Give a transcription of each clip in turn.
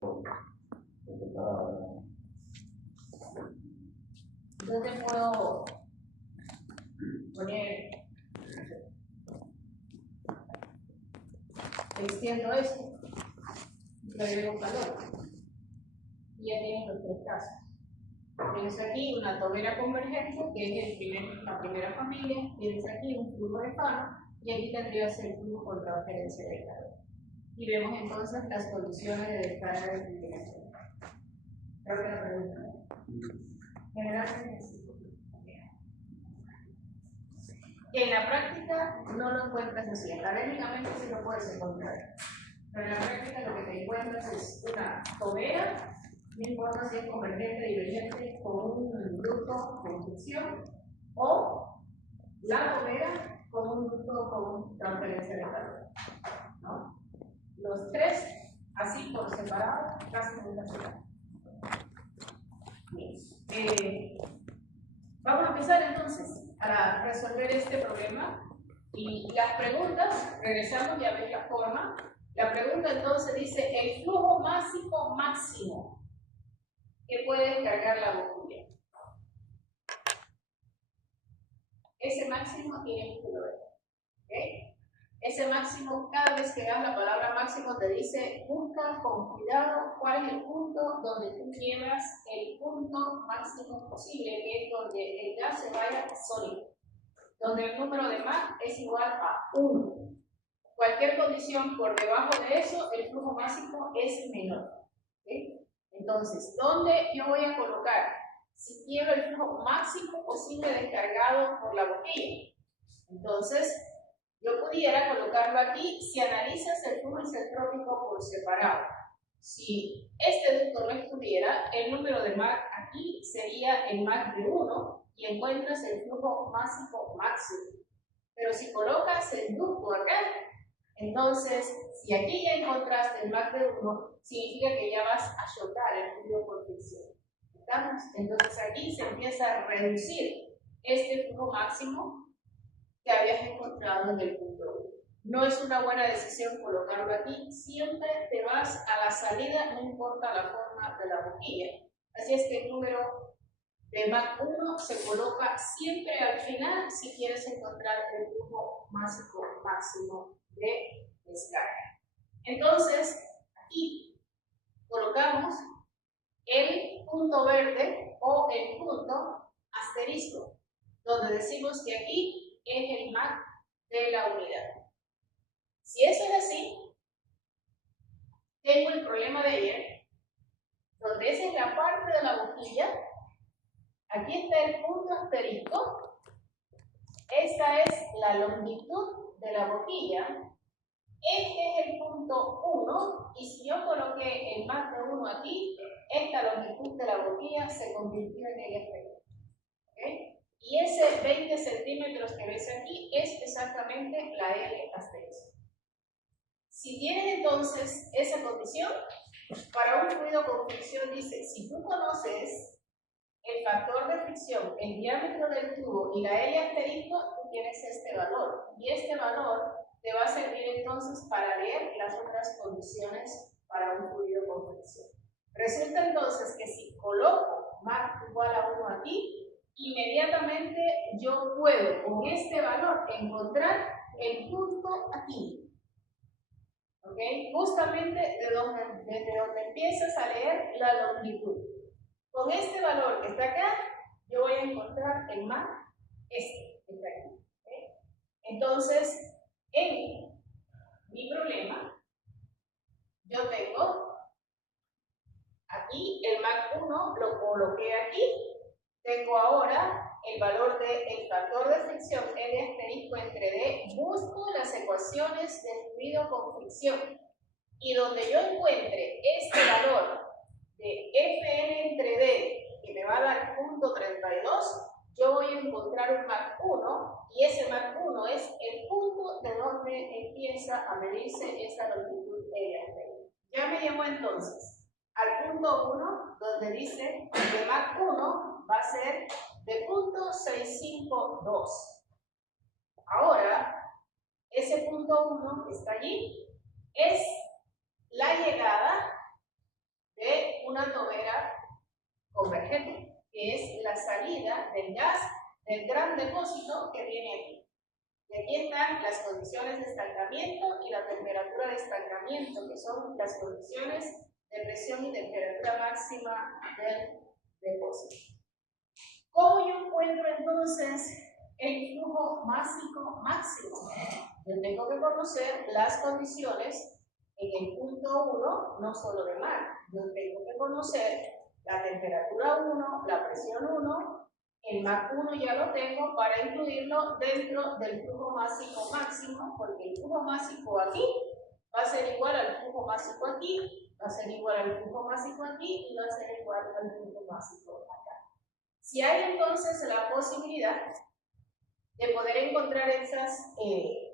¿Dónde puedo poner? Extiendo esto, le agrego calor. Y ya tienes los tres casos. Tienes aquí una tobera convergente, que es la primera familia. Tienes aquí un flujo de Fano, y aquí tendrías el flujo con transferencia de calor. Y vemos entonces las condiciones de descarga de combinación. Creo que la pregunta, ¿no? Generalmente sí. En la práctica no lo encuentras así. Académicamente sí lo puedes encontrar. Pero en la práctica lo que te encuentras es una tobera, no importa si es convergente, divergente, con un ducto con fricción, o la tobera con un ducto con transferencia de calor, ¿no? Los tres, así por separado, casi nunca se dan. Vamos a empezar entonces a resolver este problema. Y las preguntas, regresamos y a ver la forma. La pregunta entonces dice: el flujo máximo que puede descargar la bobina. Ese máximo tiene que ver. ¿Okay? Ese máximo, cada vez que veas la palabra máximo, te dice: busca con cuidado cuál es el punto donde tú llevas el punto máximo posible, que es donde el gas se vaya sólido, donde el número de Mach es igual a 1. Cualquier condición por debajo de eso, el flujo máximo es menor. ¿Okay? Entonces, ¿dónde yo voy a colocar? Si quiero el flujo máximo posible descargado por la boquilla. Entonces, yo pudiera colocarlo aquí si analizas el flujo isentrópico por separado. Si este ducto no estuviera, el número de Mach aquí sería el Mach de 1 y encuentras el flujo máximo. Pero si colocas el ducto acá, entonces, si aquí ya encontraste el Mach de 1, significa que ya vas a shotar el flujo por fricción. ¿Estamos? Entonces aquí se empieza a reducir este flujo máximo que habías encontrado en el punto 1. No es una buena decisión colocarlo aquí, siempre te vas a la salida, no importa la forma de la boquilla. Así es que el número de Mach 1 se coloca siempre al final si quieres encontrar el flujo máximo de descarga. Entonces, aquí colocamos el punto verde o el punto asterisco, donde decimos que aquí es el Mach de la unidad. Si eso es así, tengo el problema de ayer, donde esa es la parte de la boquilla. Aquí está el punto asterisco. Esta es la longitud de la boquilla. Este es el punto 1. Y si yo coloqué el Mach de 1 aquí, esta longitud de la boquilla se convirtió en el efecto. ¿Okay? Y ese 20 centímetros que ves aquí es exactamente la L asterisco. Si tienes entonces esa condición, para un fluido con fricción dice: si tú conoces el factor de fricción, el diámetro del tubo y la L asterisco, tú tienes este valor. Y este valor te va a servir entonces para leer las otras condiciones para un fluido con fricción. Resulta entonces que si coloco Mach igual a 1 aquí, inmediatamente yo puedo con este valor encontrar el punto aquí. ¿Okay? Justamente desde donde empiezas a leer la longitud. Con este valor que está acá, yo voy a encontrar el Mach que está aquí. ¿Okay? Entonces, en mi problema, yo tengo aquí el Mach 1, lo coloqué aquí. Tengo ahora el valor del factor de fricción L asterisco entre D. Busco las ecuaciones del fluido con fricción. Y donde yo encuentre este valor de Fn entre D, que me va a dar 0.32, yo voy a encontrar un Mach 1, y ese Mach 1 es el punto de donde empieza a medirse esta longitud L. Ya me llevó entonces al punto 1, donde dice que Mach 1 va a ser de 0.652. Ahora, ese punto 1 que está allí es la llegada una tobera convergente, que es la salida del gas del gran depósito que viene aquí. Y aquí están las condiciones de estancamiento y la temperatura de estancamiento, que son las condiciones de presión y temperatura máxima del depósito. ¿Cómo yo encuentro entonces el flujo máximo? Yo tengo que conocer las condiciones en el punto 1, no solo de mar. Yo tengo que conocer la temperatura 1, la presión 1, el Mach 1 ya lo tengo para incluirlo dentro del flujo máximo, porque el flujo máximo aquí va a ser igual al flujo máximo aquí, va a ser igual al flujo máximo aquí y va a ser igual al flujo máximo acá. Si hay entonces la posibilidad de poder encontrar esas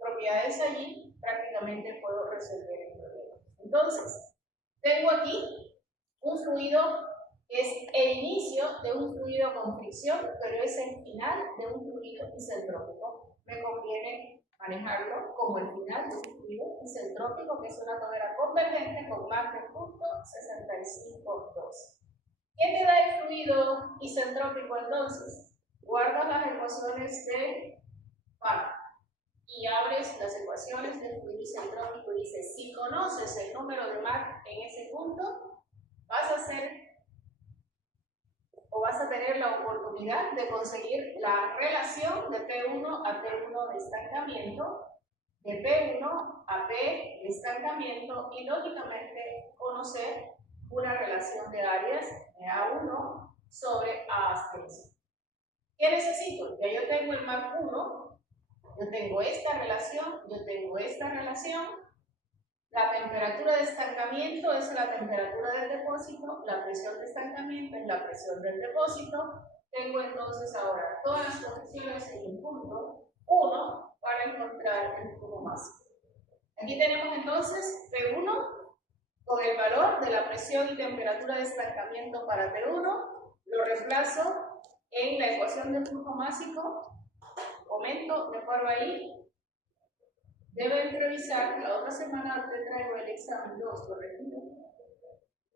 propiedades allí, prácticamente puedo resolver el problema. Entonces, tengo aquí un fluido que es el inicio de un fluido con fricción, pero es el final de un fluido isentrópico. Me conviene manejarlo como el final de un fluido isentrópico, que es una tobera convergente con Mach de punto 65,2. ¿Qué te da el fluido isentrópico entonces? Guardas las ecuaciones de Pareto y abres las ecuaciones del fluido isentrópico y dices, si conoces el número de Mach en ese punto, vas a tener la oportunidad de conseguir la relación de P1 a P1 de estancamiento, de P1 a P de estancamiento y lógicamente conocer una relación de áreas de A1 sobre A ascenso. ¿Qué necesito? Ya yo tengo el Mach 1, yo tengo esta relación, yo tengo esta relación. La temperatura de estancamiento es la temperatura del depósito, la presión de estancamiento es la presión del depósito. Tengo entonces ahora todas las condiciones en el punto 1 para encontrar el flujo máximo. Aquí tenemos entonces P1 con el valor de la presión y temperatura de estancamiento para T1, lo reemplazo en la ecuación del flujo máximo, comento, me paro ahí. Deben revisar, la otra semana te traigo el examen 2, lo retiro.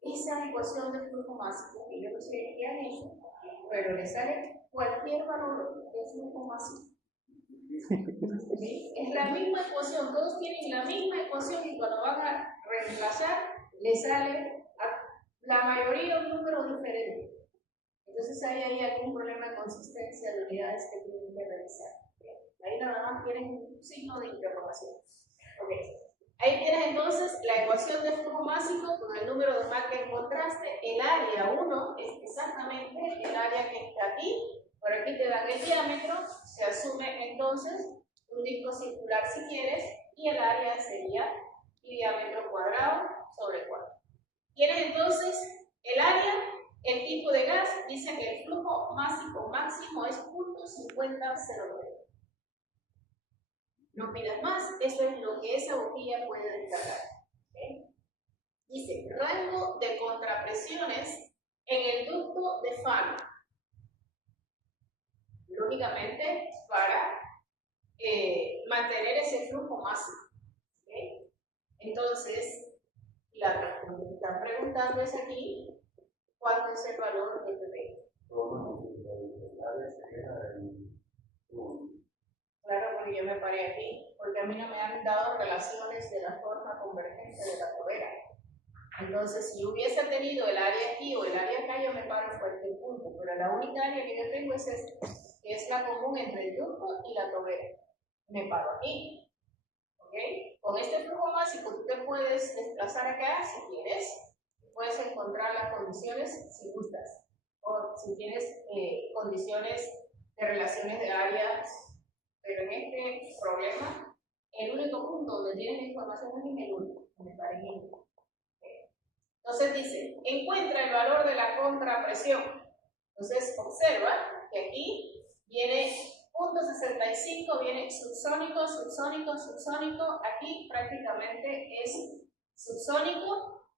Esa ecuación de flujo máximo, que yo no sé qué han hecho, pero le sale cualquier valor de flujo máximo. ¿Sí? Es la misma ecuación, todos tienen la misma ecuación y cuando van a reemplazar, le sale a la mayoría un número diferente. Entonces hay ahí algún problema de consistencia de unidades que tienen que revisar. Ahí nada más tienen un signo de interrogación. Okay. Ahí tienes entonces la ecuación de flujo máximo con el número de Mach que encontraste. El área 1 es exactamente el área que está aquí. Por aquí te dan el diámetro. Se asume entonces un disco circular si quieres. Y el área sería diámetro cuadrado sobre 4. Tienes entonces el área. El tipo de gas dice que el flujo máximo es 0.5009. No pidas más, eso es lo que esa bujía puede descargar. ¿Okay? Dice, rango de contrapresiones en el ducto de Fano. Lógicamente, para mantener ese flujo máximo. ¿Okay? Entonces, la que me están preguntando es aquí, ¿cuánto es el valor de PB? Claro, porque yo me paré aquí, porque a mí no me han dado relaciones de la forma convergente de la tobera. Entonces, si hubiese tenido el área aquí o el área acá, yo me paro en cualquier punto, pero la única área que yo tengo es esta, que es la común entre el ducto y la tobera. Me paro aquí. ¿Ok? Con este flujo máximo tú te puedes desplazar acá si quieres, puedes encontrar las condiciones si gustas, o si tienes condiciones de relaciones de áreas. Pero en este problema, el único punto donde tienes la información es en el único, en el paréntesis. Entonces dice, encuentra el valor de la contrapresión. Entonces observa que aquí viene punto 65, viene subsónico, subsónico, subsónico. Aquí prácticamente es subsónico.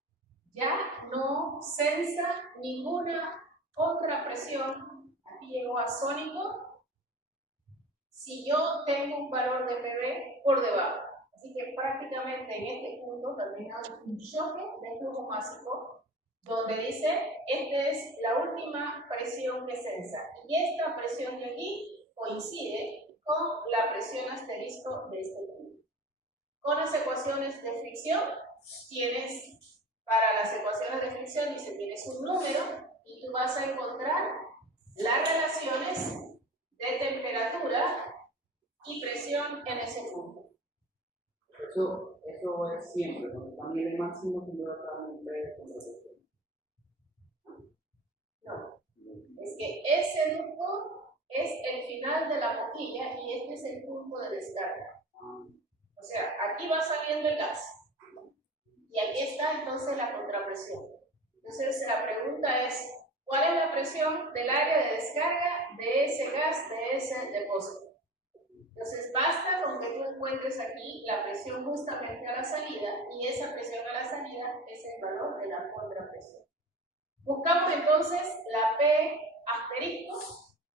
Ya no censa ninguna contrapresión. Aquí llegó a sónico. Si yo tengo un valor de PV por debajo. Así que prácticamente en este punto también hay un choque de flujo máximo donde donde dice, esta es la última presión que censa. Y esta presión de aquí coincide con la presión asterisco de este punto. Con las ecuaciones de fricción, para las ecuaciones de fricción, dice, tienes un número y tú vas a encontrar las relaciones de temperatura y presión en ese punto. Eso es siempre, ¿no? También el máximo que dura también contrapresión. No, es que ese punto es el final de la boquilla y este es el punto de descarga. O sea, aquí va saliendo el gas y aquí está entonces la contrapresión. Entonces la pregunta es, ¿cuál es la presión del área de descarga de ese gas, de ese depósito? Entonces basta con que tú encuentres aquí la presión justamente a la salida y esa presión a la salida es el valor de la contrapresión. Buscamos entonces la P asterisco,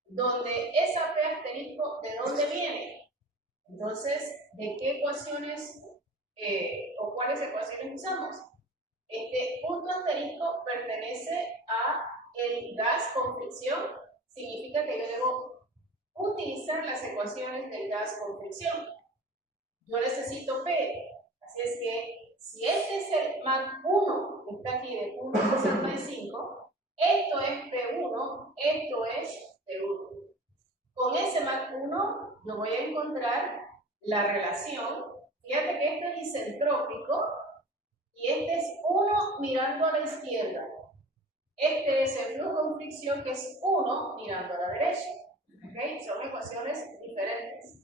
donde esa P asterisco, ¿de dónde viene? Entonces, ¿de qué ecuaciones o cuáles ecuaciones usamos? Este punto asterisco pertenece a el gas con fricción, significa que yo debo utilizar las ecuaciones del gas con fricción. Yo necesito P, así es que si este es el Mach 1, que está aquí de 0.65, esto es P1, esto es P1. Con ese Mach 1 yo voy a encontrar la relación. Fíjate que esto es isentrópico y este es 1 mirando a la izquierda. Este es el flujo en fricción que es 1 mirando a la derecha. ¿Okay? Son ecuaciones diferentes.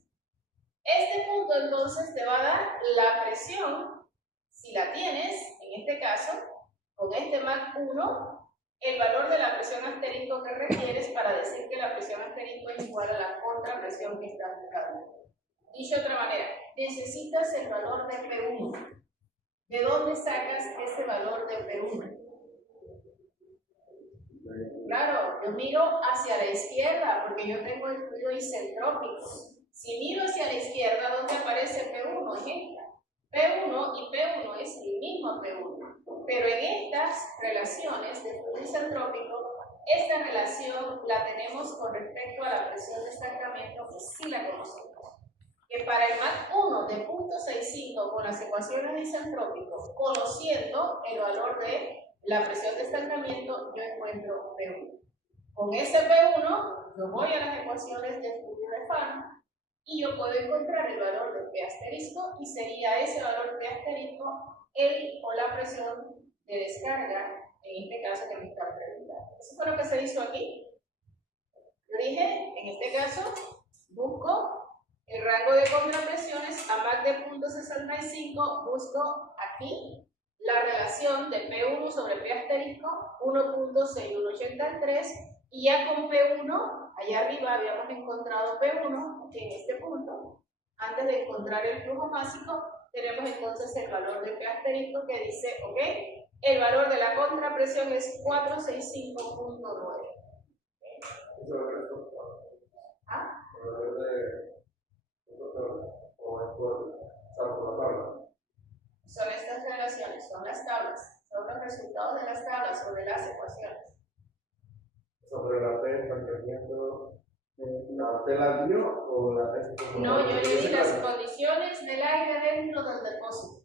Este punto entonces te va a dar la presión, si la tienes, en este caso, con este Mach 1, el valor de la presión asterisco que requieres para decir que la presión asterisco es igual a la contrapresión que estás buscando. Dicho de otra manera, necesitas el valor de P1. ¿De dónde sacas ese valor de P1? Claro, yo miro hacia la izquierda porque yo tengo el fluido isentrópico. Si miro hacia la izquierda, ¿dónde aparece P1? En esta. P1 y P1 es el mismo P1. Pero en estas relaciones de fluido isentrópico, esta relación la tenemos con respecto a la presión de estancamiento, que sí la conocemos. Que para el Mach 1 de 0.65 con las ecuaciones de isentrópico, conociendo el valor de la presión de estancamiento, yo encuentro P1. Con ese P1, yo voy a las ecuaciones de fluido de Fano y yo puedo encontrar el valor de P asterisco y sería ese valor P asterisco el o la presión de descarga, en este caso que me están preguntando. Eso fue lo que se hizo aquí. Yo dije, en este caso, busco el rango de contrapresiones a Mach de 0.65, busco aquí la relación de P1 sobre P asterisco 1.6183 y ya con P1, allá arriba habíamos encontrado P1 en este punto. Antes de encontrar el flujo másico, tenemos entonces el valor de P asterisco que dice, ok, el valor de la contrapresión es 465.9. ¿Ah? Son estas relaciones, son las tablas, son los resultados de las tablas o de las ecuaciones. Sobre la P, estancamiento, ¿la P la dio o la P? No, yo le di las condiciones del aire dentro del depósito.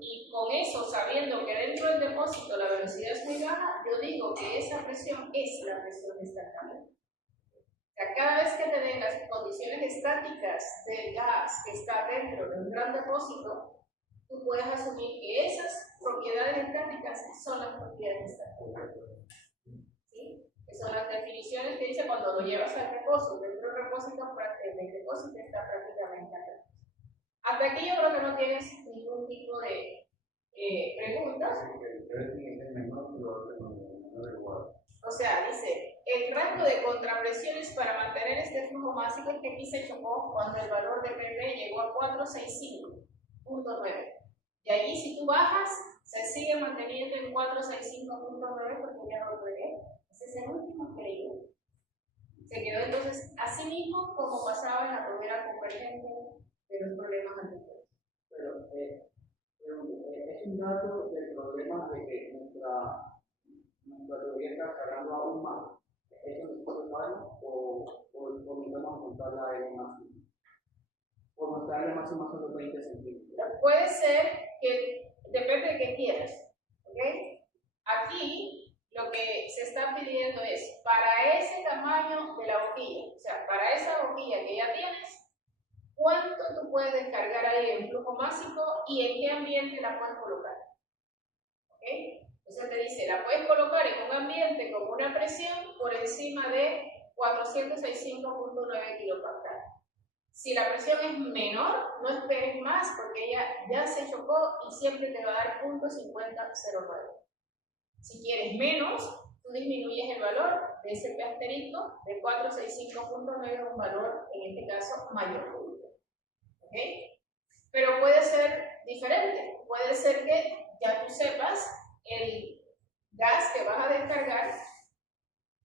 ¿Y con eso, sabiendo que dentro del depósito la velocidad es muy baja, yo digo que esa presión es la presión de estancamiento. O sea, cada vez que te den las condiciones estáticas del gas que está dentro de un gran depósito, tú puedes asumir que esas propiedades estáticas son las propiedades estáticas. ¿Sí? Que son las definiciones que dice cuando lo llevas al depósito. Dentro del depósito está prácticamente acá. Hasta aquí yo creo que no tienes ningún tipo de preguntas. O sea, dice, el rango de contrapresiones para mantener este flujo másico es que aquí se chocó cuando el valor de PP llegó a 465.9. Y allí si tú bajas, se sigue manteniendo en 465.9 porque ya no lo pegué. Ese es el último que leí. Se quedó entonces así mismo como pasaba en la primera convergencia de los problemas anteriores. Pero es un dato del problema de que nuestra la tubería está cargando aún más. ¿Eso nosotros sabemos o necesitamos montar la L máxima? O montar la máxima son los 20 centímetros. Puede ser que, depende de qué quieras, ¿ok? Aquí lo que se está pidiendo es, para ese tamaño de la boquilla, o sea, para esa boquilla que ya tienes, ¿cuánto tú puedes descargar ahí en flujo másico y en qué ambiente la puedes colocar? ¿Ok? Entonces te dice, la puedes colocar en un ambiente con una presión por encima de 465.9 kilopascal. Si la presión es menor, no esperes más porque ella ya se chocó y siempre te va a dar 0.5009. Si quieres menos, tú disminuyes el valor de ese P asterisco de 465.9 a un valor, en este caso, mayor. ¿Ok? Pero puede ser diferente. Puede ser que ya tú sepas el gas que vas a descargar,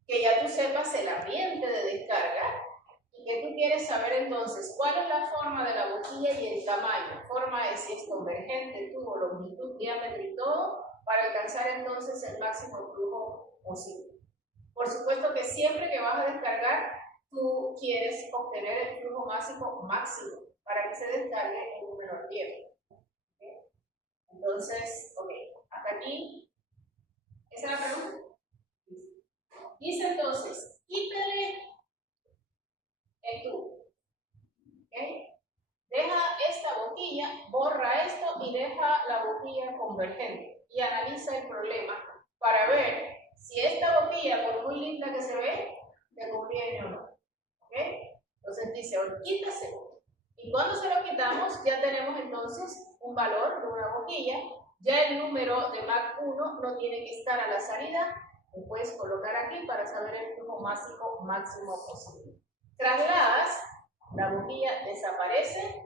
que ya tú sepas el ambiente de descarga, y que tú quieres saber entonces cuál es la forma de la boquilla y el tamaño. Forma es si es convergente, tubo, longitud, diámetro y todo, para alcanzar entonces el máximo flujo posible. Por supuesto que siempre que vas a descargar, tú quieres obtener el flujo máximo para que se descargue en un menor tiempo. ¿Okay? Entonces, ok, hasta aquí, ¿esa es la pregunta? Dice entonces, quítale el tubo. ¿Okay? Deja esta boquilla, borra esto y deja la boquilla convergente y analiza el problema para ver si esta boquilla, por muy linda que se ve, te conviene o no. ¿Okay? Entonces dice, quítaselo. Y cuando se lo quitamos, ya tenemos entonces un valor de una boquilla. Ya el número de Mach 1 no tiene que estar a la salida, lo puedes colocar aquí para saber el flujo máximo posible. Trasladas, la boquilla desaparece,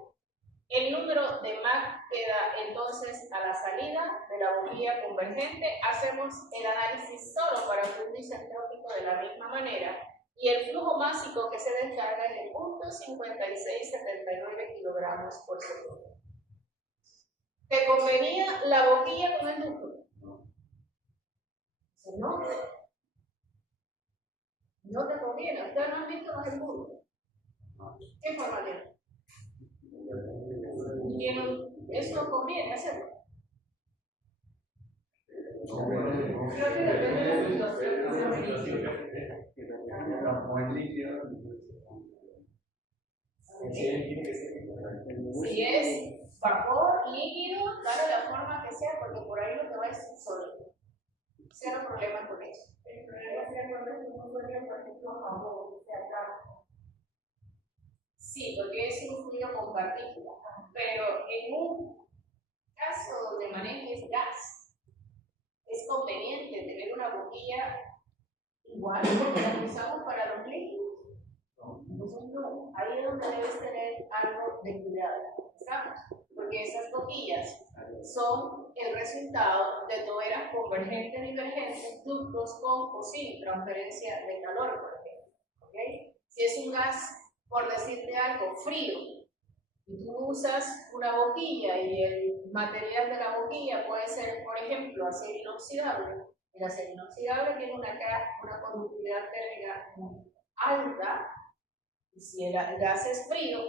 el número de Mach queda entonces a la salida de la boquilla convergente. Hacemos el análisis solo para fluido isentrópico de la misma manera y el flujo másico que se descarga es de 0.5679 kilogramos por segundo. ¿Te convenía la boquilla con el ducto? No. No te conviene. Ustedes no han visto los embudos. ¿Qué forma tiene? Eso conviene hacerlo. Creo que depende de la situación que se verifique. Si es vapor, líquido, dale la forma que sea, porque por ahí lo que va es sólido. Cero problema con eso. El problema es que no podría, por ejemplo, vapor, sea gas. Sí, porque es un fluido con partículas, pero en un caso donde manejes gas, es conveniente tener una boquilla igual que la que usamos para los líquidos. Entonces, no, ahí es donde debes tener algo de cuidado, ¿sabes? Porque esas boquillas son el resultado de toberas convergentes y divergentes, ductos con o sin transferencia de calor, por ejemplo. ¿Okay? Si es un gas, por decirte algo, frío, y tú usas una boquilla y el material de la boquilla puede ser, por ejemplo, acero inoxidable. El acero inoxidable tiene una conductividad térmica muy alta, y si el gas es frío,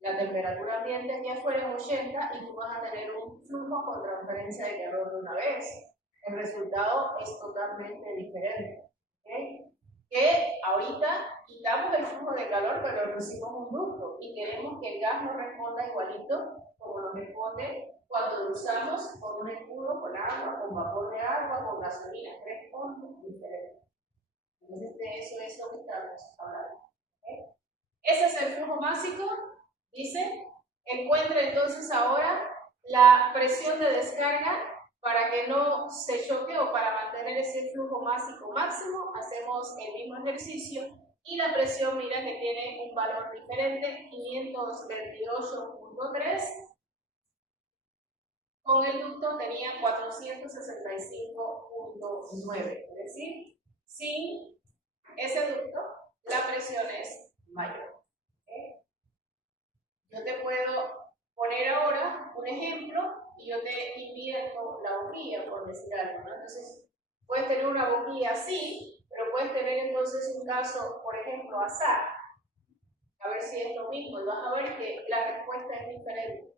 la temperatura ambiente aquí afuera es 80 y tú vas a tener un flujo con transferencia de calor de una vez. El resultado es totalmente diferente. ¿Okay? Que ahorita quitamos el flujo de calor, pero pusimos un ducto y queremos que el gas nos responda igualito como nos responde cuando lo usamos con un embudo, con agua, con vapor de agua, con gasolina, responde diferente. Entonces de eso es lo que estamos hablando. ¿Okay? Ese es el flujo másico, dice. Encuentra entonces ahora la presión de descarga. Para que no se choque o para mantener ese flujo másico máximo, hacemos el mismo ejercicio y la presión, mira que tiene un valor diferente, 528.3. Con el ducto tenía 465.9, es decir, sin ese ducto la presión es mayor. ¿Okay? Yo te puedo poner ahora un ejemplo y yo te invierto la boquilla, por decir algo, ¿no? Entonces, puedes puedes tener una boquilla así, pero puedes tener entonces un caso, por ejemplo, azar. A ver si es lo mismo y vas a ver que la respuesta es diferente.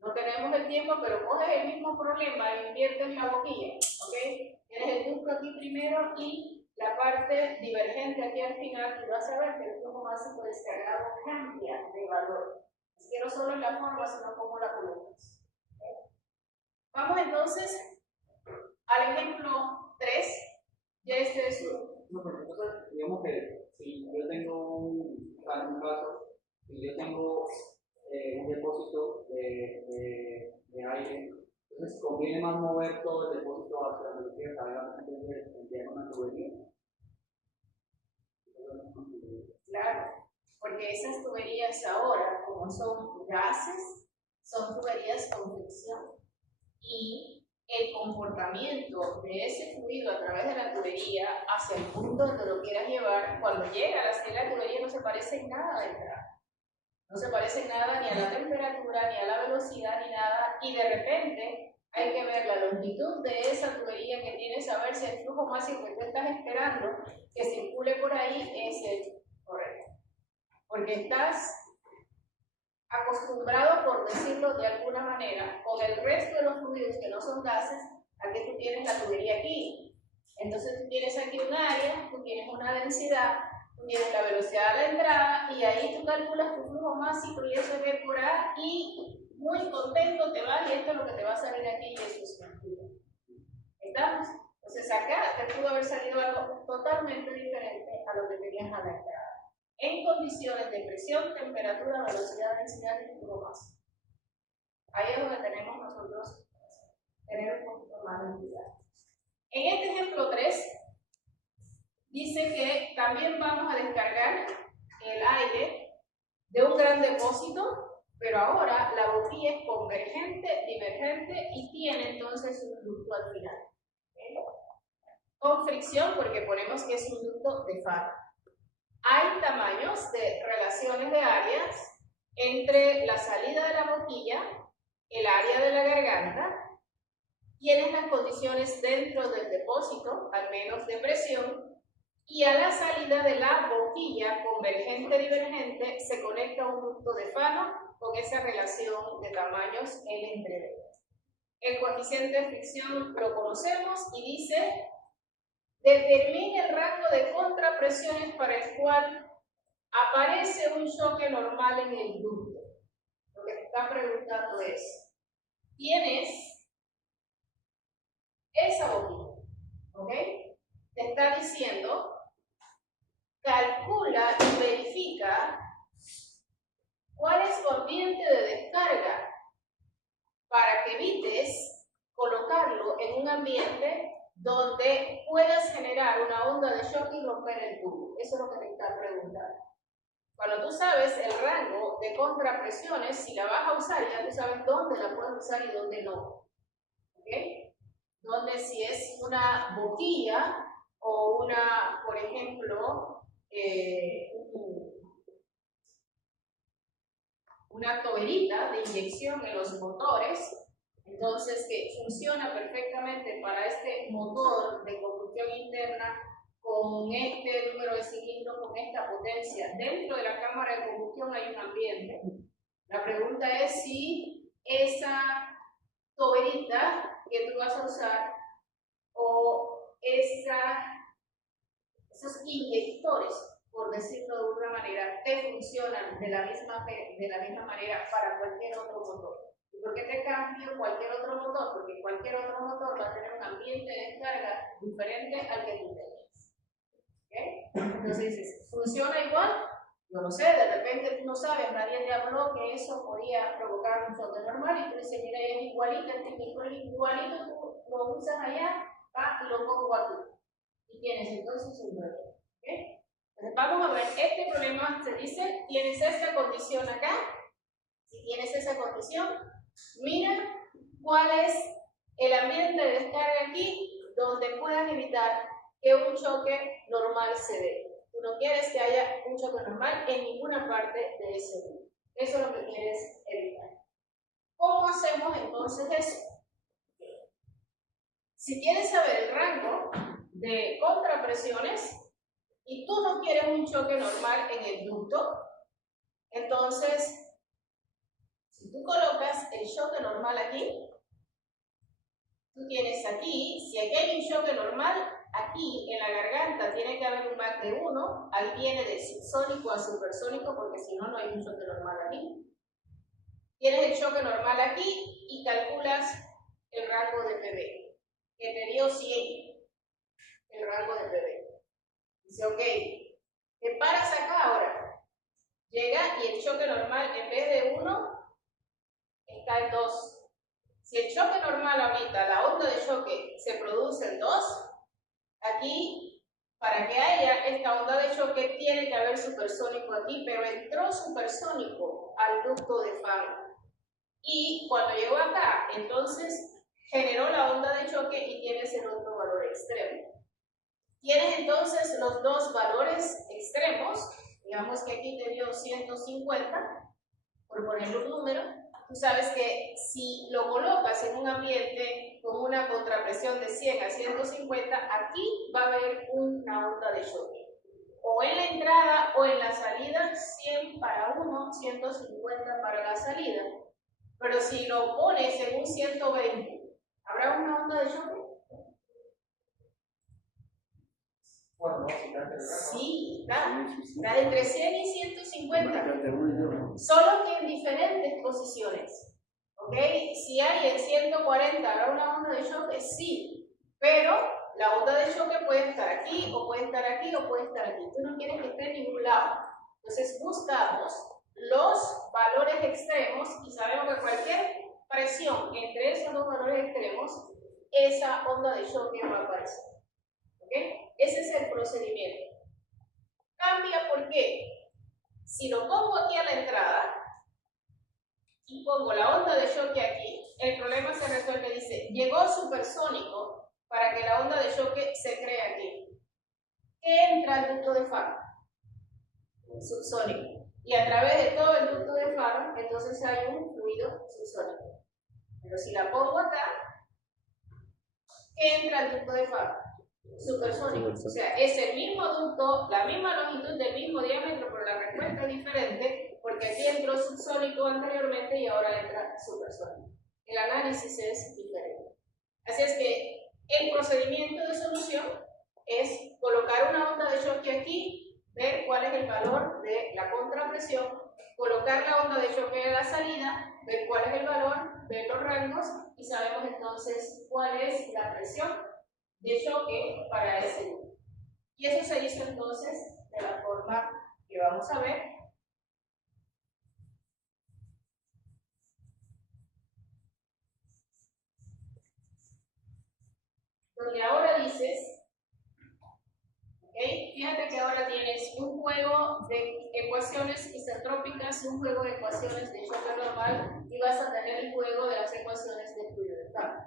No tenemos el tiempo, pero coges el mismo problema e inviertes la boquilla, ¿ok? Tienes el ducto aquí primero y la parte divergente aquí al final, y vas a ver que el flujo máximo descargado cambia de valor. Así que no solo en la forma, sino como la colocas. ¿Okay? Vamos entonces al ejemplo 3. Ya este es un... No, pero entonces, digamos que si yo tengo un caso, si yo tengo un depósito de aire, entonces conviene más mover todo el depósito hacia donde quiera salga antes de enviar una tubería. Claro, porque esas tuberías ahora, como son gases, son tuberías con fricción. Y el comportamiento de ese fluido a través de la tubería hacia el punto donde lo quieras llevar, cuando llega a la tubería no se parece en nada a la entrada. No se parece en nada ni a la temperatura, ni a la velocidad, ni nada. Y de repente hay que ver la longitud de esa tubería que tienes, a ver si el flujo máximo que tú estás esperando que circule por ahí es el correcto. Porque estás acostumbrado, por decirlo de alguna manera, con el resto de los fluidos que no son gases, a que tú tienes la tubería aquí. Entonces tú tienes aquí un área, tú tienes una densidad, tú tienes la velocidad de la entrada y ahí tú calculas tu flujo máximo y eso es por A y muy contento te vas y esto es lo que te va a salir aquí y eso es mentira. ¿Estamos? Entonces acá te pudo haber salido algo totalmente diferente a lo que tenías a la entrada. En condiciones de presión, temperatura, velocidad, densidad y flujo máximo. Ahí es donde tenemos nosotros tener un poquito más de cuidado. En este ejemplo 3, dice que también vamos a descargar el aire de un gran depósito, pero ahora la boquilla es convergente, divergente y tiene entonces un ducto al final. ¿Okay? Con fricción, porque ponemos que es un ducto de Fano. Hay tamaños de relaciones de áreas entre la salida de la boquilla, el área de la garganta, tienes las condiciones dentro del depósito, al menos de presión, y a la salida de la boquilla convergente-divergente se conecta un ducto de Fano con esa relación de tamaños L entre D. El coeficiente de fricción lo conocemos y dice: determine el rango de contrapresiones para el cual aparece un choque normal en el ducto. Lo que te está preguntando es, tienes esa boquilla, ¿ok? Te está diciendo, calcula y verifica cuál es tu ambiente de descarga para que evites colocarlo en un ambiente donde puedas generar una onda de shock y romper el tubo. Eso es lo que te está preguntando. Cuando tú sabes el rango de contrapresiones, si la vas a usar, ya tú sabes dónde la puedes usar y dónde no. ¿Ok? Donde si es una boquilla o una, por ejemplo, una toberita de inyección en los motores, entonces que funciona perfectamente para este motor de combustión interna con este número de cilindros, con esta potencia. Dentro de la cámara de combustión hay un ambiente. La pregunta es si esa toberita que tú vas a usar o esos inyectores, por decirlo de una manera, te funcionan de la misma manera para cualquier otro motor. ¿Y por qué te cambio cualquier otro motor? Porque cualquier otro motor va a tener un ambiente de descarga diferente al que tú tenías. ¿Okay? Entonces dices, ¿funciona igual? Yo no sé, de repente tú no sabes, nadie te habló que eso podía provocar un choque normal y tú dices, mira, es igualito, igualito, tú lo usas allá, va y lo pongo aquí. Y tienes entonces un problema. ¿Okay? Entonces vamos a ver, este problema se dice, tienes esta condición acá. Si tienes esa condición, mira cuál es el ambiente de descarga aquí donde puedas evitar que un choque normal se dé. Tú no quieres que haya un choque normal en ninguna parte de ese mundo. Eso es lo que quieres evitar. ¿Cómo hacemos entonces eso? Si quieres saber el rango, de contrapresiones y tú no quieres un choque normal en el ducto, entonces, si tú colocas el choque normal aquí, tú tienes aquí, si aquí hay un choque normal, aquí en la garganta tiene que haber un Mach de 1, ahí viene de subsónico a supersónico porque si no, no hay un choque normal aquí. Tienes el choque normal aquí y calculas el rango de PB, que te dio 100, el rango de PB. Dice, ok, te paras acá ahora, llega y el choque normal en vez de 1 está en 2. Si el choque normal ahorita, la onda de choque se produce en 2, aquí, para que haya esta onda de choque, tiene que haber supersónico aquí, pero entró supersónico al ducto de Fano. Y cuando llegó acá, entonces generó la onda de choque y tienes el otro valor extremo. Tienes entonces los dos valores extremos, digamos que aquí te dio 150, por ponerle un número. Tú sabes que si lo colocas en un ambiente con una contrapresión de 100 a 150, aquí va a haber una onda de choque. O en la entrada o en la salida, 100 para uno, 150 para la salida. Pero si lo pones en un 120, ¿habrá una onda de choque? Bueno, no, si cambia el rango. Sí, está entre 100 y 150. Solo que en diferentes posiciones. ¿Ok? Si hay en 140, ¿habrá una onda de choque? Sí. Pero la onda de choque puede estar aquí, o puede estar aquí, o puede estar aquí. Tú no quieres que esté en ningún lado. Entonces buscamos los valores extremos y sabemos que cualquier presión entre esos dos valores extremos, esa onda de choque va a aparecer. ¿Ok? Ese es el procedimiento. Cambia porque si lo pongo aquí a la entrada y pongo la onda de choque aquí, el problema se resuelve. Dice, llegó supersónico para que la onda de choque se cree aquí. ¿Qué entra al ducto de Fano? Subsónico. Y a través de todo el ducto de Fano, entonces hay un fluido subsónico. Pero si la pongo acá, ¿qué entra al ducto de Fano? Supersónico. O sea, es el mismo ducto, la misma longitud del mismo diámetro, pero la respuesta es diferente porque aquí entró subsónico anteriormente y ahora entra supersónico. El análisis es diferente. Así es que el procedimiento de solución es colocar una onda de choque aquí, ver cuál es el valor de la contrapresión, colocar la onda de choque en la salida, ver cuál es el valor, ver los rangos y sabemos entonces cuál es la presión de choque para ese grupo. Y eso se hizo entonces de la forma que vamos a ver. Donde ahora dices, ¿okay? Fíjate que ahora tienes un juego de ecuaciones isentrópicas, un juego de ecuaciones de choque normal y vas a tener el juego de las ecuaciones de fluido dental.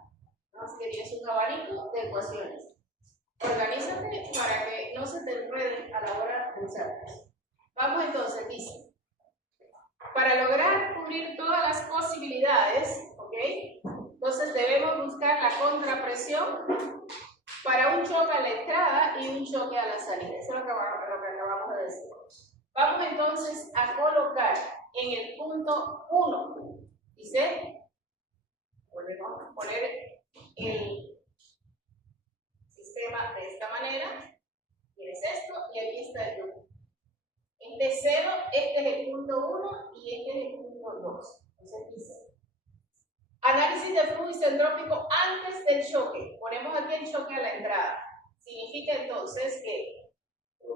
Así que tienes un abanico de ecuaciones. Organízate para que no se te enreden a la hora de usarlas. Vamos entonces, dice, para lograr cubrir todas las posibilidades, ¿ok? Entonces debemos buscar la contrapresión para un choque a la entrada y un choque a la salida. Eso es lo que acabamos de decir. Vamos entonces a colocar en el punto 1, dice, volvemos a poner el sistema de esta manera, tienes esto y aquí está el punto. Este es 0, este es el punto 1 y este es el punto 2. Entonces dice, análisis de flujo isentrópico antes del choque. Ponemos aquí el choque a la entrada. Significa entonces que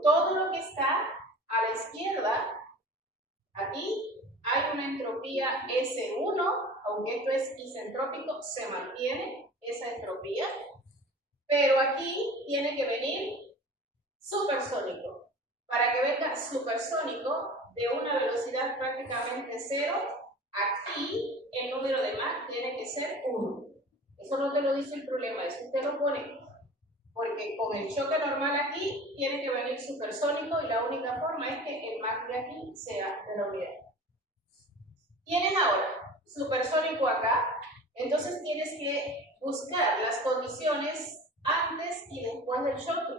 todo lo que está a la izquierda, aquí hay una entropía S1, aunque esto es isentrópico, se mantiene esa entropía. Pero aquí tiene que venir supersónico. Para que venga supersónico de una velocidad prácticamente 0, aquí el número de Mach tiene que ser 1. Eso no te lo dice el problema, eso usted lo pone. Porque con el choque normal aquí tiene que venir supersónico y la única forma es que el Mach de aquí sea de la unidad. Tienes ahora supersónico acá, entonces tienes que buscar las condiciones antes y después del choque.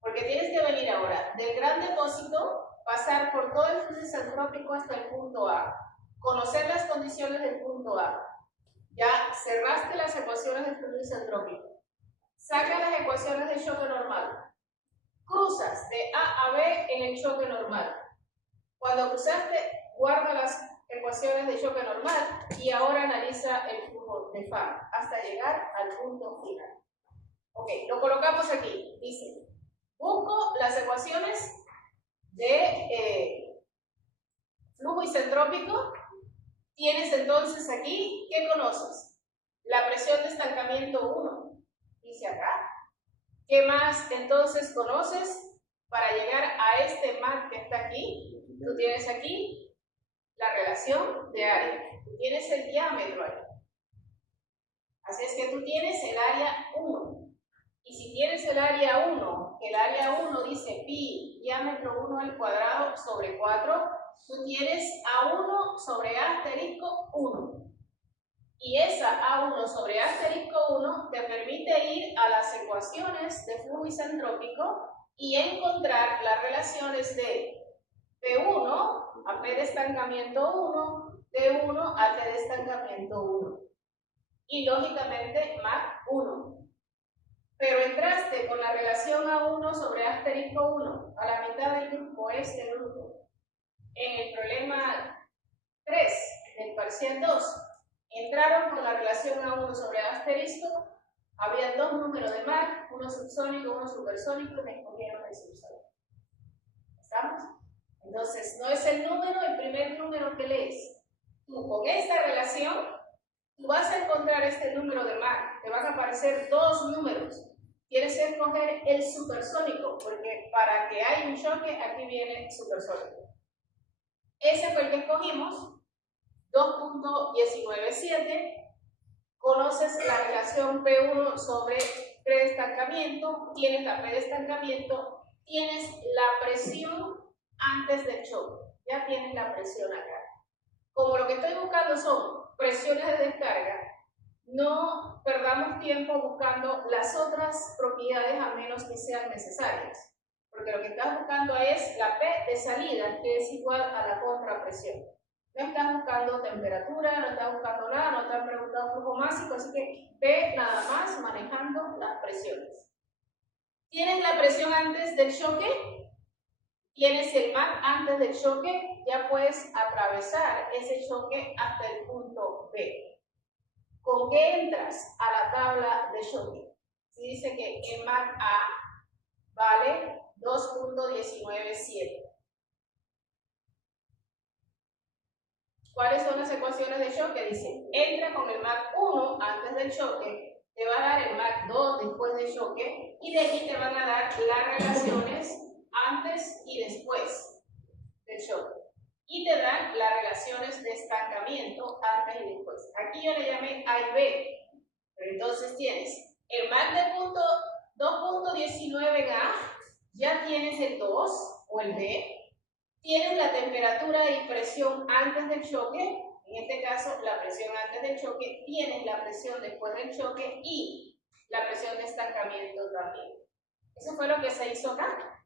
Porque tienes que venir ahora del gran depósito, pasar por todo el flujo isentrópico hasta el punto A, conocer las condiciones del punto A. Ya cerraste las ecuaciones del flujo isentrópico. Saca las ecuaciones del choque normal. Cruzas de A a B en el choque normal. Cuando cruzaste, guarda las ecuaciones de choque normal y ahora analiza el flujo de FAN hasta llegar al punto final. Ok, lo colocamos aquí. Dice, busco las ecuaciones de flujo isentrópico. Tienes entonces aquí, ¿qué conoces? La presión de estancamiento 1, dice acá. ¿Qué más entonces conoces para llegar a este MAC que está aquí? Tú tienes aquí la relación de área. Tú tienes el diámetro ahí. Así es que tú tienes el área 1. Y si tienes el área 1, el área 1 dice pi, diámetro 1 al cuadrado sobre 4, tú tienes A1 sobre A asterisco 1. Y esa A1 sobre A asterisco 1 te permite ir a las ecuaciones de flujo isentrópico y encontrar las relaciones de P1 a P de estancamiento 1, T1 a T de estancamiento 1. Y lógicamente MAC 1. Pero entraste con la relación A1 sobre A asterisco 1 a la mitad del grupo, este grupo. En el problema 3 del parcial 2, entraron con la relación A1 sobre A asterisco, había dos números de MAC, uno subsónico, uno supersónico, y me escogieron el subsónico. ¿Estamos? Entonces, no es el número, el primer número que lees. Tú con esta relación, tú vas a encontrar este número de MAC, te van a aparecer dos números. Tienes que escoger el supersónico, porque para que haya un choque, aquí viene supersónico. Ese fue el que escogimos, 2.197. Conoces la relación P1 sobre P de estancamiento, tienes la P de estancamiento, tienes la presión antes del choque, ya tienes la presión acá. Como lo que estoy buscando son presiones de descarga, no perdamos tiempo buscando las otras propiedades a menos que sean necesarias, porque lo que estás buscando es la P de salida, que es igual a la contrapresión. No estás buscando temperatura, no estás buscando nada, no te han preguntado flujo másico, así que ve nada más manejando las presiones. ¿Tienes la presión antes del choque? ¿Tienes el MAC antes del choque? Ya puedes atravesar ese choque hasta el punto B. ¿Con qué entras a la tabla de choque? Si dice que el MAC A vale 2.197. ¿Cuáles son las ecuaciones de choque? Dice, entra con el MAC 1 antes del choque, te va a dar el MAC 2 después del choque, y de aquí te van a dar las relaciones antes y después del choque. Y te dan las relaciones de estancamiento antes y después. Aquí yo le llamé A y B. Pero entonces tienes el MAC de punto 2.19 en A, ya tienes el 2 o el B. Tienes la temperatura y presión antes del choque, en este caso la presión antes del choque, tienes la presión después del choque y la presión de estancamiento también. Eso fue lo que se hizo acá.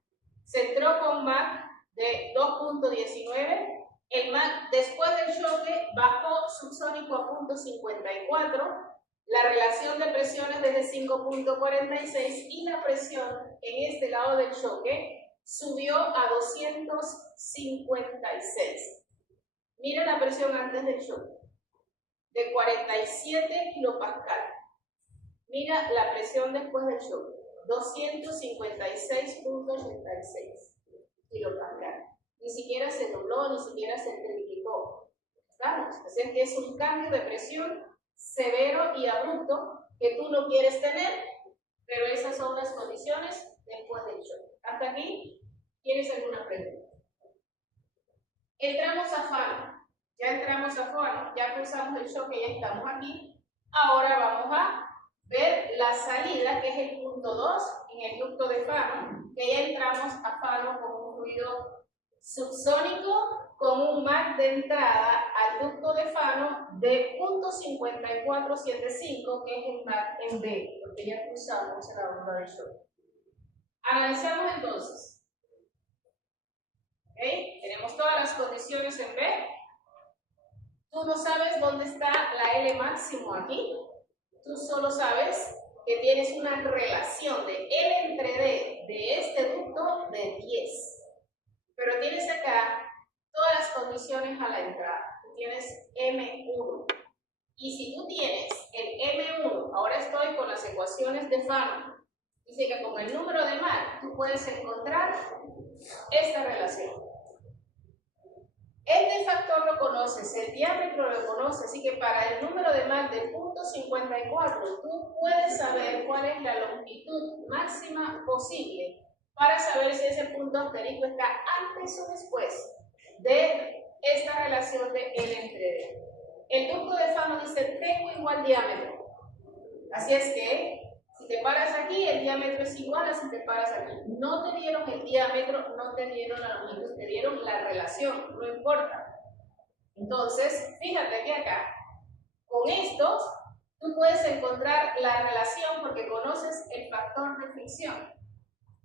Se entró con MAC de 2.19, el MAC después del choque bajó subsónico a 0.54, la relación de presiones desde 5.46 y la presión en este lado del choque subió a 256. Mira la presión antes del choque, de 47 kilopascal. Mira la presión después del choque, 256.86 kilopascal. Ni siquiera se dobló, ni siquiera se triplicó. ¿Estamos? Así es que es un cambio de presión severo y abrupto que tú no quieres tener, pero esas son las condiciones después del choque. Hasta aquí. ¿Tienes alguna pregunta? Entramos a FANO. Ya entramos a FANO, ya cruzamos el choque, ya estamos aquí. Ahora vamos a ver la salida, que es el punto 2 en el ducto de FANO, que ya entramos a FANO con un fluido subsónico con un MAC de entrada al ducto de Fano de .5475, que es el MAC en B, porque ya usamos en la onda del sol. Analizamos entonces. ¿Okay? Tenemos todas las condiciones en B. Tú no sabes dónde está la L máximo aquí. Tú solo sabes que tienes una relación de L entre D de este ducto de 10. Pero tienes acá todas las condiciones a la entrada. Tú tienes M1. Y si tú tienes el M1, ahora estoy con las ecuaciones de Fano. Dice que con el número de MAC tú puedes encontrar esta relación. Este factor lo conoces, el diámetro lo conoces, así que para el número de MAC de .54 tú puedes saber cuál es la longitud máxima posible para saber si ese punto asterisco está antes o después de esta relación de L entre D. El ducto de Fano dice tengo igual diámetro, así es que si te paras aquí, el diámetro es igual a si te paras aquí. No te dieron el diámetro, no te dieron la longitud, te dieron la relación, no importa. Entonces, fíjate que acá, con estos, tú puedes encontrar la relación porque conoces el factor de fricción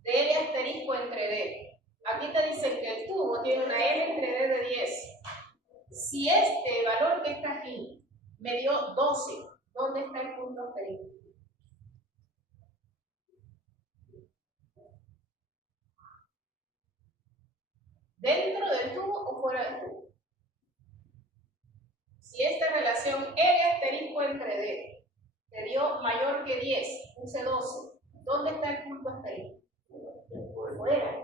de L asterisco entre D. Aquí te dicen que el tubo tiene una L entre D de 10. Si este valor que está aquí me dio 12, ¿dónde está el punto asterisco? ¿Dentro del tubo o fuera del tubo? Si esta relación L asterisco entre D te dio mayor que 10, puse 12, ¿dónde está el punto asterisco? Fuera.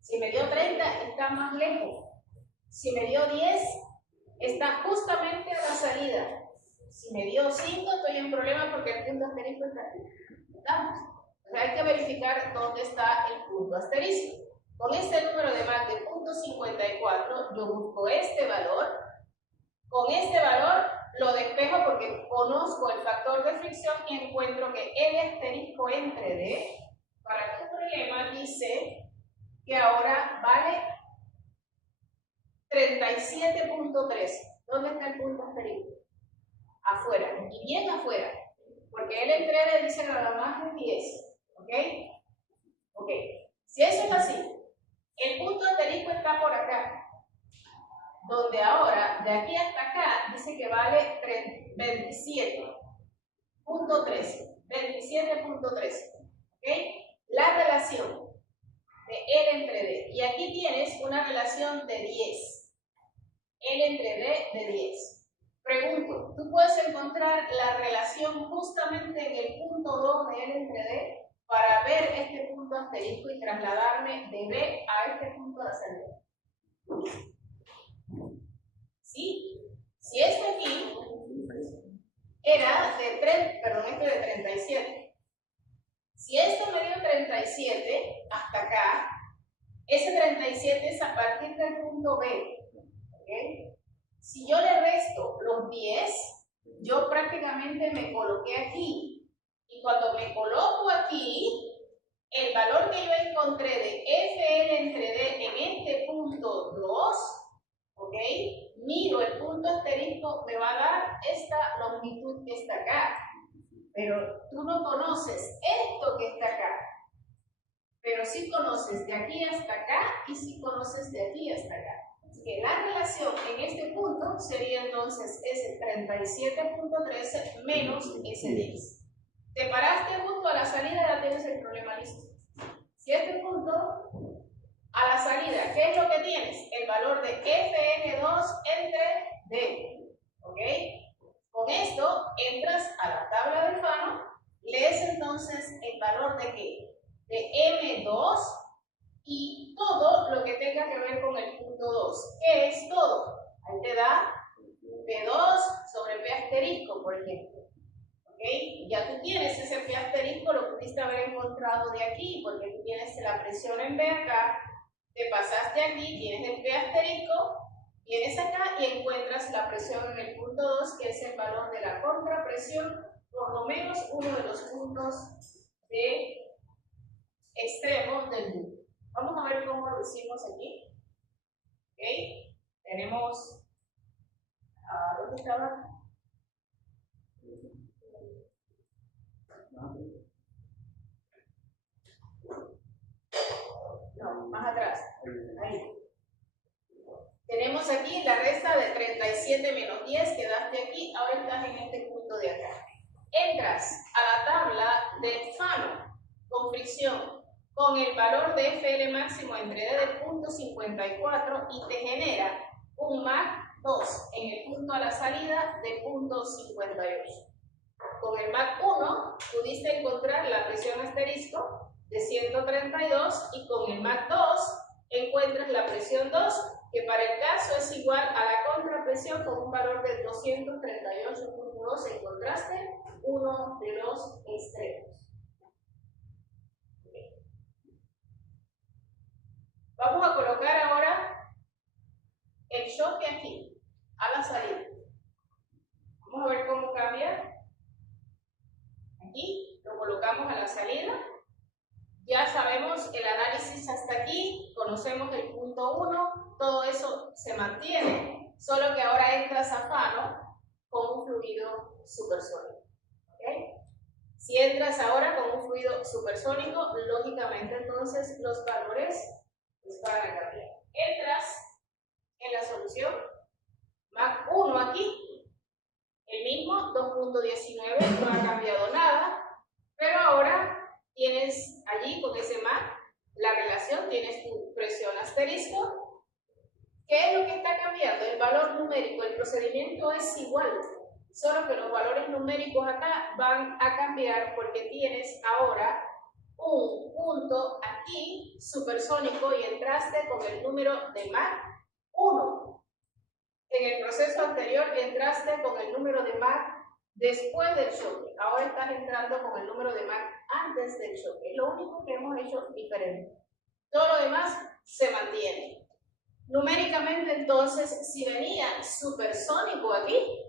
Si me dio 30, está más lejos. Si me dio 10, está justamente a la salida. Si me dio 5, estoy en problema porque el punto asterisco está aquí. ¿Estamos? O sea, hay que verificar dónde está el punto asterisco. Con este número de MAC de .54, yo busco este valor. Con este valor lo despejo porque conozco el factor de fricción y encuentro que L asterisco entre D, para tu problema, dice que ahora vale 37.3. ¿Dónde está el punto asterisco? Afuera, y bien afuera, porque L entre D dice nada más de 10. ¿Ok? Ok. Si eso es así, el punto asterisco está por acá, donde ahora, de aquí hasta acá, dice que vale 27.13. 27.13. ¿Ok? La relación de L entre D. Y aquí tienes una relación de 10. L entre D de 10. Pregunto, ¿tú puedes encontrar la relación justamente en el punto 2 de L entre D para ver este punto asterisco y trasladarme de B a este punto de la salida? ¿Sí? Si este aquí era de 37. Si esto me dio 37 hasta acá, ese 37 es a partir del punto B. ¿Okay? Si yo le resto los 10, yo prácticamente me coloqué aquí. Y cuando me coloco aquí, el valor que yo encontré de FL entre D en este punto 2, ¿ok? Miro el punto asterisco, me va a dar esta longitud que está acá. Pero tú no conoces esto que está acá. Pero sí conoces de aquí hasta acá y sí conoces de aquí hasta acá. Así que la relación en este punto sería entonces ese 37.13 menos ese 10. Te paraste justo a la salida, ya tienes el problema listo. Si este punto a la salida, ¿qué es lo que tienes? El valor de Fn2 entre D. ¿Ok? Con esto entras a la tabla de Fano, lees entonces el valor de ¿qué? De M2 y todo lo que tenga que ver con el punto 2. ¿Qué es todo? Ahí te da P2 sobre P asterisco, por ejemplo. ¿Ok? Ya tú tienes ese P asterisco, lo pudiste haber encontrado de aquí, porque tú tienes la presión en B acá, te pasaste aquí, tienes el P asterisco, vienes acá y encuentras la presión en el punto 2, que es el valor de la contrapresión, por lo menos uno de los puntos de extremo del ducto. Vamos a ver cómo lo hicimos aquí. ¿Ok? Tenemos, ¿dónde estaba? No, más atrás. Ahí. Tenemos aquí la resta de 37 menos 10, quedaste aquí, ahora estás en este punto de acá. Entras a la tabla de Fano con fricción con el valor de FL máximo entre D de 0.54 y te genera un MAC 2 en el punto a la salida de 0.58. Con el MAC 1 pudiste encontrar la presión asterisco de 132 y con el MAC 2 encuentras la presión 2, que para el caso es igual a la contrapresión con un valor de 238.2. Encontraste uno de los extremos. Vamos a colocar ahora el choque aquí, a la salida. Vamos a ver cómo cambia. Aquí lo colocamos a la salida. Ya sabemos el análisis hasta aquí, conocemos el punto 1, todo eso se mantiene, solo que ahora entras a Fano con un fluido supersónico. ¿Okay? Si entras ahora con un fluido supersónico, lógicamente entonces los valores van a cambiar. Entras en la solución, MAC 1 aquí, el mismo 2.19, no ha cambiado nada, pero ahora tienes allí con ese MAC la relación, tienes tu presión asterisco. ¿Qué es lo que está cambiando? El valor numérico, el procedimiento es igual, solo que los valores numéricos acá van a cambiar porque tienes ahora un punto aquí supersónico y entraste con el número de MAC 1. En el proceso anterior entraste con el número de MAC después del choque. Ahora estás entrando con el número de MAC antes del choque. Lo único que hemos hecho diferente. Todo lo demás se mantiene. Numéricamente, entonces, si venía supersónico aquí,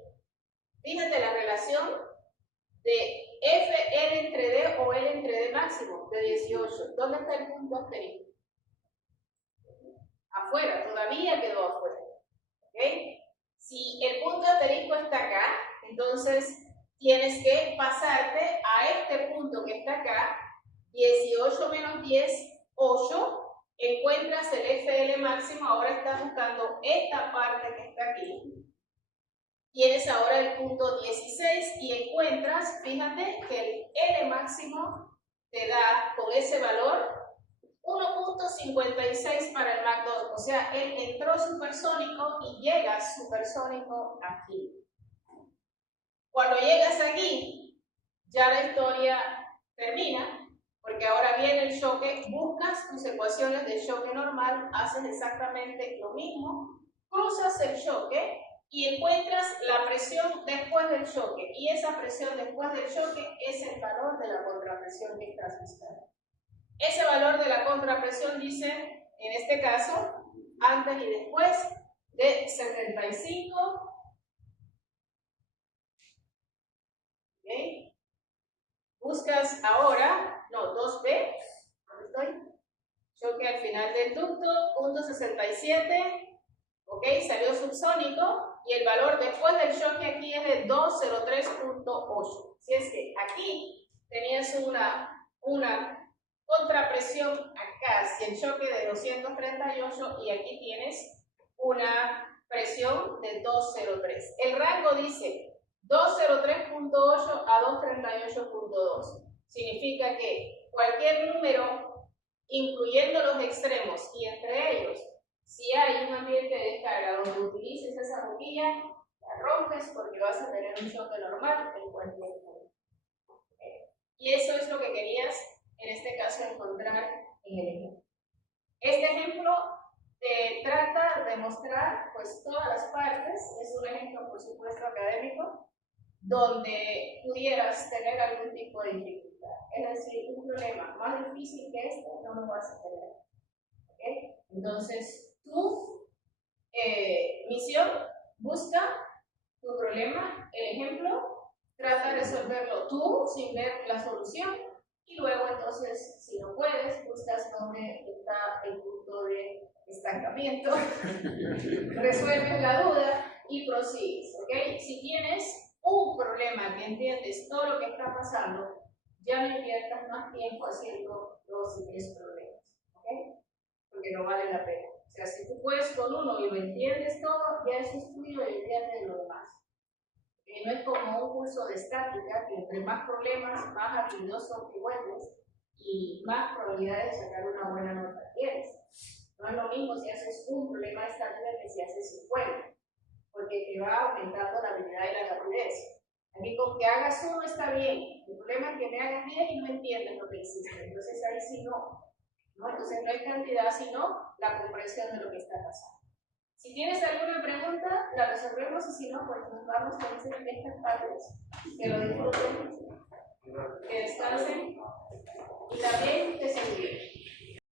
fíjate la relación de F, L entre D o L entre D máximo de 18. ¿Dónde está el punto asterisco? Afuera, todavía quedó afuera. ¿Okay? Si el punto asterisco está acá, entonces tienes que pasarte a este punto que está acá, 18 menos 10, 8, encuentras el FL máximo, ahora estás buscando esta parte que está aquí, tienes ahora el punto 16 y encuentras, fíjate que el L máximo te da con ese valor 1.56 para el MAC 2, o sea, él entró supersónico y llega supersónico aquí. Cuando llegas aquí, ya la historia termina, porque ahora viene el choque, buscas tus ecuaciones de choque normal, haces exactamente lo mismo, cruzas el choque y encuentras la presión después del choque, y esa presión después del choque es el valor de la contrapresión que estás buscando. Ese valor de la contrapresión dice, en este caso, antes y después de 75. ¿Okay? Buscas ahora, no, 2B, ¿dónde estoy? Choque al final del ducto, punto 67, ¿ok? Salió subsónico y el valor después del choque aquí es de 203.8. Si es que aquí tenías una contrapresión acá, si el choque de 238 y aquí tienes una presión de 203. El rango dice 203.8 a 238.2. Significa que cualquier número, incluyendo los extremos y entre ellos, si hay un ambiente de descarga donde utilices esa boquilla, la rompes porque vas a tener un choque normal en cualquier punto. Y eso es lo que querías en este caso encontrar en el ejemplo. Este ejemplo te trata de mostrar pues todas las partes, es un ejemplo por supuesto académico, donde pudieras tener algún tipo de dificultad. Es decir, un problema más difícil que este no lo vas a tener. ¿Okay? Entonces, tu misión, busca tu problema, el ejemplo, trata de resolverlo tú sin ver la solución y luego entonces, si no puedes, buscas dónde está el punto de estancamiento, resuelves la duda y prosigues, ¿ok? Si tienes un problema que entiendes todo lo que está pasando, ya no inviertas más tiempo haciendo 2 y 10 problemas, ¿ok? Porque no vale la pena. O sea, si tú puedes con uno y lo entiendes todo, ya es tuyo y entiendes lo demás. No es como un curso de estática, que entre más problemas, más habilidoso te vuelves y más probabilidades de sacar una buena nota tienes. No es lo mismo si haces un problema de estática que si haces 50, porque te va aumentando la habilidad y la rapidez. Aquí con que hagas uno está bien, el problema es que me hagas 10 y no entiendes lo que hiciste, entonces ahí sí no. Entonces no es cantidad, sino la comprensión de lo que está pasando. Si tienes alguna pregunta, la resolvemos y si no, pues nos vamos con estas partes. Que lo disfruten, que descansen y también que se cuiden.